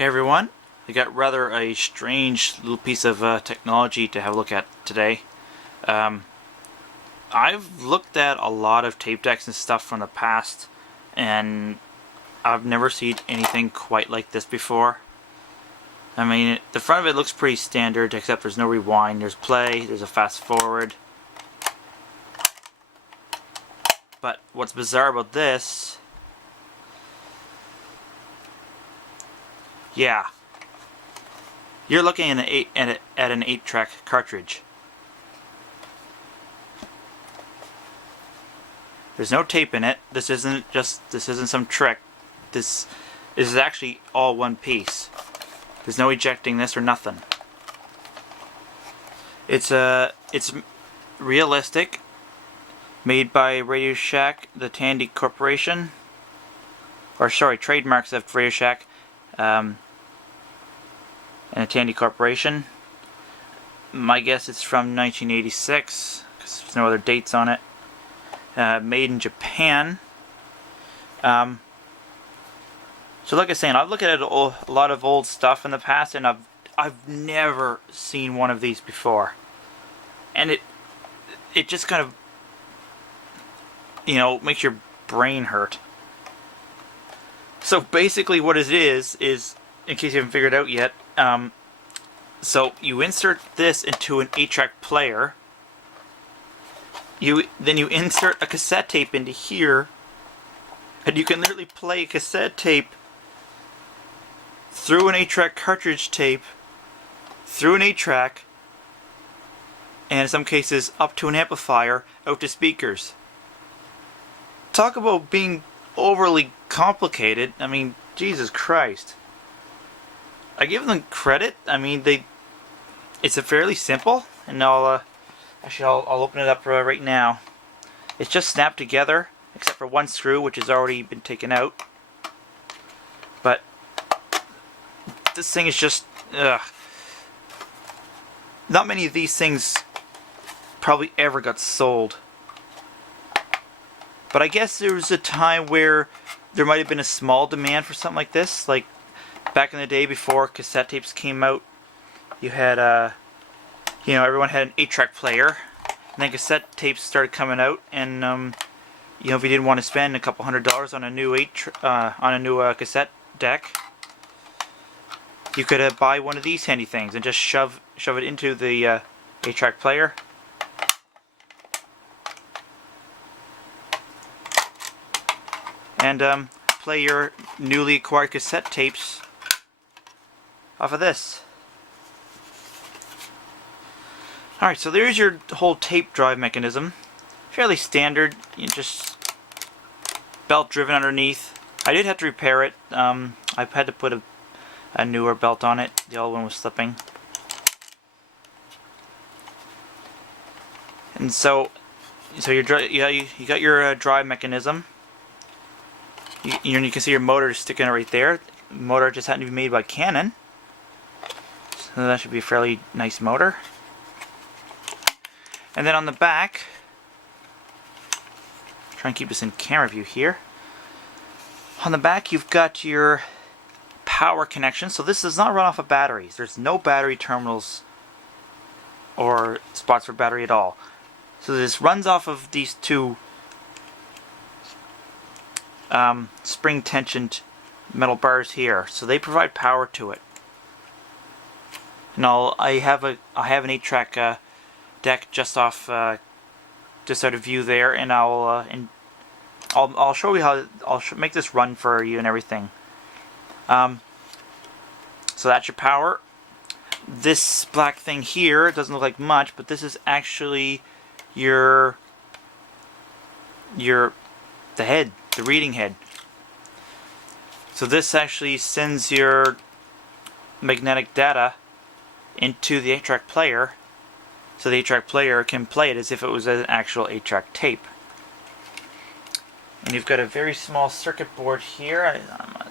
Hey everyone, I got rather a strange little piece of technology to have a look at today. Um, I've looked at a lot of tape decks and stuff from the past, and I've never seen anything quite like this before. I mean, the front of it looks pretty standard, except there's no rewind, there's play, there's a fast forward. But what's bizarre about this... Yeah. You're looking at an 8-track cartridge. There's no tape in it. This isn't some trick. This is actually all one piece. There's no ejecting this or nothing. It's realistic, made by Radio Shack, the Tandy Corporation, or sorry, trademarks of Radio Shack. And a Tandy Corporation. My guess it's from 1986, because there's no other dates on it. Made in Japan. So like I was saying, I've looked at a lot of old stuff in the past, and I've never seen one of these before. And it just kind of, makes your brain hurt. So basically what it is, in case you haven't figured it out yet, so you insert this into an 8-track player. Then you insert a cassette tape into here, and you can literally play a cassette tape through an 8-track cartridge tape, through an 8-track, and in some cases up to an amplifier, out to speakers. Talk about being overly complicated. I mean, Jesus Christ. I give them credit. I mean, it's a fairly simple, and I'll open it up right now. It's just snapped together, except for one screw, which has already been taken out. But this thing is just, not many of these things probably ever got sold. But I guess there was a time where there might have been a small demand for something like this, like back in the day before cassette tapes came out. You had everyone had an 8-track player, and then cassette tapes started coming out, and if you didn't want to spend a couple $100 on a new cassette deck, you could buy one of these handy things and just shove it into the 8-track player. And play your newly acquired cassette tapes off of this. Alright, so there's your whole tape drive mechanism. Fairly standard, just belt driven underneath. I did have to repair it. I've had to put a newer belt on it. The old one was slipping. And so you got your drive mechanism. You can see your motor sticking right there. The motor just happened to be made by Canon. So that should be a fairly nice motor. And then on the back, try and keep this in camera view here. On the back you've got your power connection. So this does not run off of batteries. There's no battery terminals or spots for battery at all. So this runs off of these two spring tensioned metal bars here, so they provide power to it. And I have an 8-track deck just out of view there, and I'll show you how I'll make this run for you and everything. So that's your power. This black thing here doesn't look like much, but this is actually the head. The reading head. So this actually sends your magnetic data into the 8-track player, so the 8-track player can play it as if it was an actual 8-track tape. And you've got a very small circuit board here,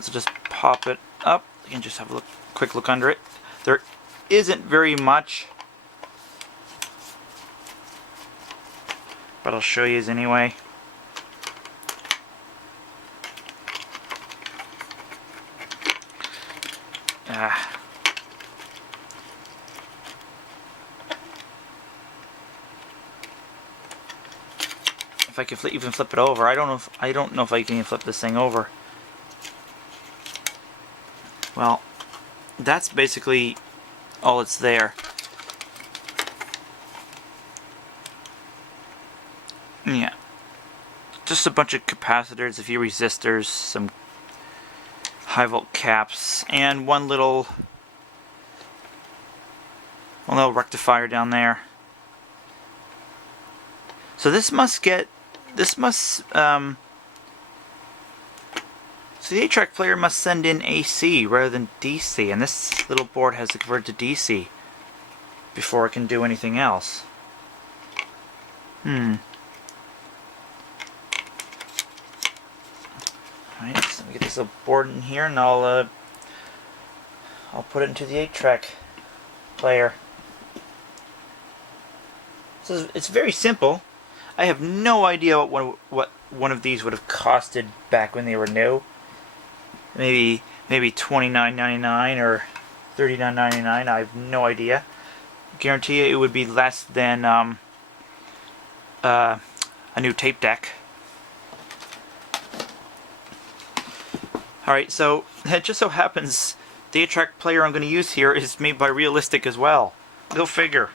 so just pop it up. You can just have a quick look under it. There isn't very much, but I'll show you anyway. If I can even flip it over, I don't know if I can even flip this thing over. Well, that's basically all it's there. Yeah, just a bunch of capacitors, a few resistors, some high volt caps, and one little rectifier down there. So so the 8-track player must send in AC rather than DC, and this little board has to convert to DC before it can do anything else. Alright, so let me get this little board in here, and I'll put it into the 8-track player. So it's very simple. I have no idea what one of these would have costed back when they were new. Maybe $29.99 or $39.99. I have no idea. Guarantee you it would be less than a new tape deck. Alright, so it just so happens the 8-track player I'm going to use here is made by Realistic as well. Go figure.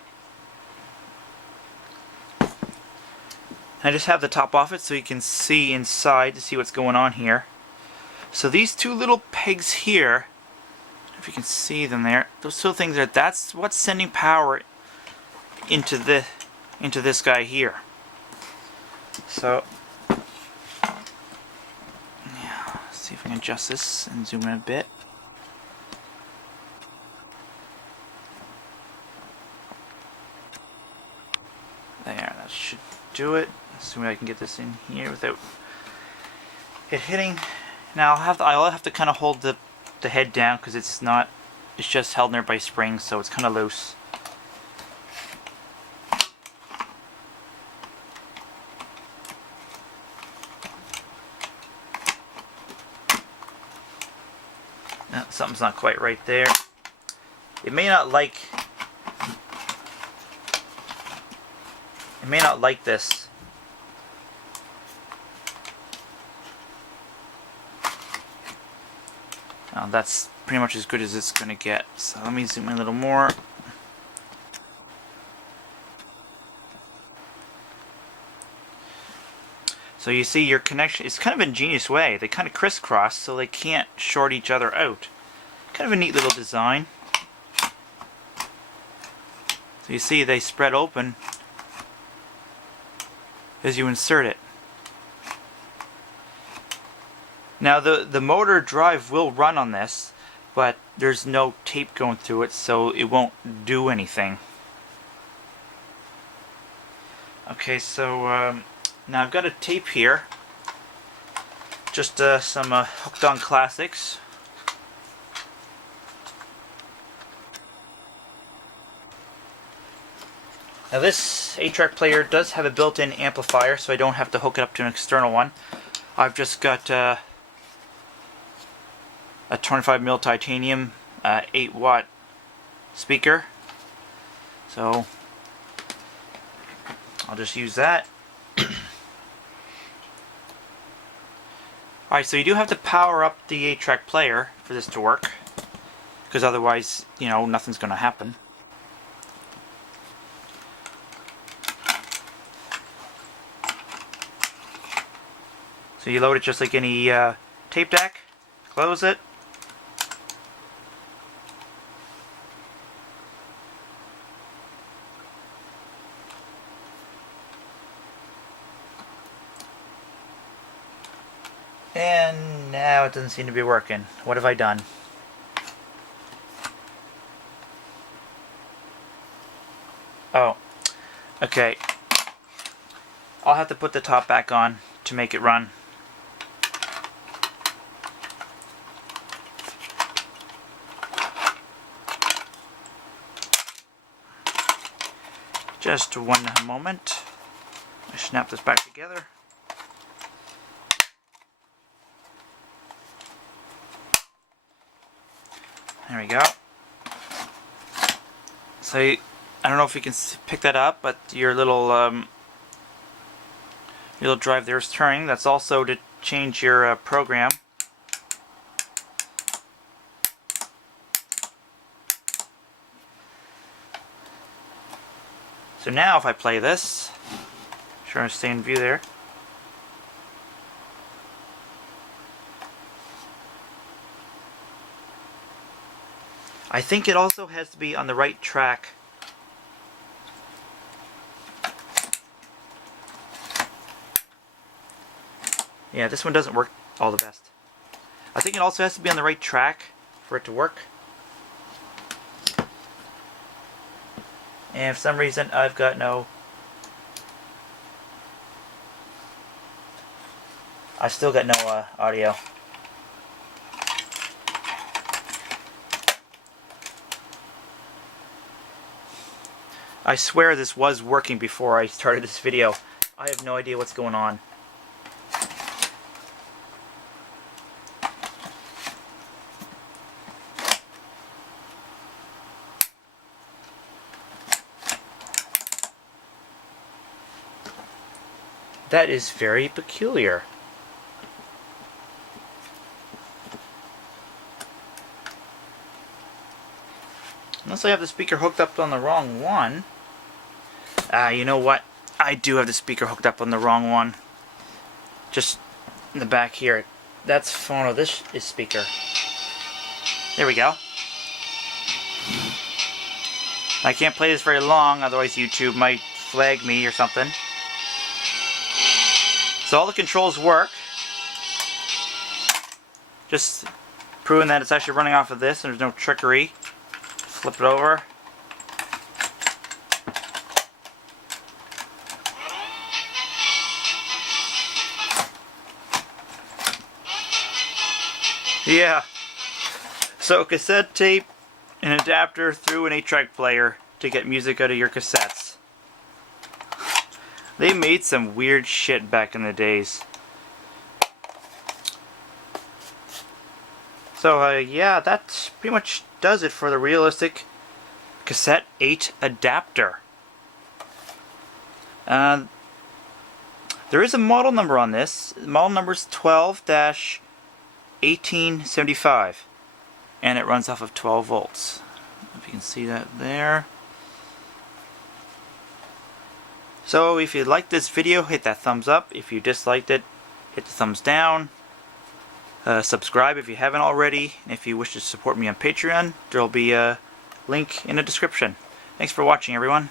I just have the top off it so you can see inside to see what's going on here. So these two little pegs here, if you can see them there, those two things there, that's what's sending power into this guy here. So yeah, let's see if I can adjust this and zoom in a bit. There, that should do it. Assuming I can get this in here without it hitting. Now I'll have to kind of hold the head down because it's just held there by springs, so it's kind of loose. Something's not quite right there. It may not like this. That's pretty much as good as it's going to get. So let me zoom in a little more. So you see your connection, it's kind of an ingenious way. They kind of crisscross so they can't short each other out. Kind of a neat little design. So you see they spread open as you insert it. Now the motor drive will run on this, but there's no tape going through it, so it won't do anything. Okay, so now I've got a tape here, just some Hooked On Classics. Now this 8-track player does have a built-in amplifier, so I don't have to hook it up to an external one. I've just got a 25mm titanium 8-watt speaker, so I'll just use that. Alright, so you do have to power up the 8-track player for this to work, because otherwise, you know, nothing's going to happen. So you load it just like any tape deck, close it, and now it doesn't seem to be working. What have I done? Oh, okay. I'll have to put the top back on to make it run. Just one moment. I snap this back together. There we go. So I don't know if you can pick that up, but your little drive there is turning. That's also to change your program. So now if I play this, trying to stay in view there. I think it also has to be on the right track. Yeah, this one doesn't work all the best. I think it also has to be on the right track for it to work. And for some reason I've got no... I still got no audio. I swear this was working before I started this video. I have no idea what's going on. That is very peculiar. Unless I have the speaker hooked up on the wrong one. You know what? I do have the speaker hooked up on the wrong one. Just in the back here. That's phono. This is speaker. There we go. I can't play this very long, otherwise YouTube might flag me or something. So all the controls work. Just proving that it's actually running off of this and there's no trickery. Flip it over. Yeah. So cassette tape, an adapter through an 8-track player to get music out of your cassettes. They made some weird shit back in the days. So yeah, that pretty much does it for the realistic Cassette 8 adapter. There is a model number on this. The model number is 12-1875, and it runs off of 12 volts. If you can see that there. So if you liked this video, hit that thumbs up. If you disliked it, hit the thumbs down. Subscribe if you haven't already. And if you wish to support me on Patreon, there will be a link in the description. Thanks for watching, everyone.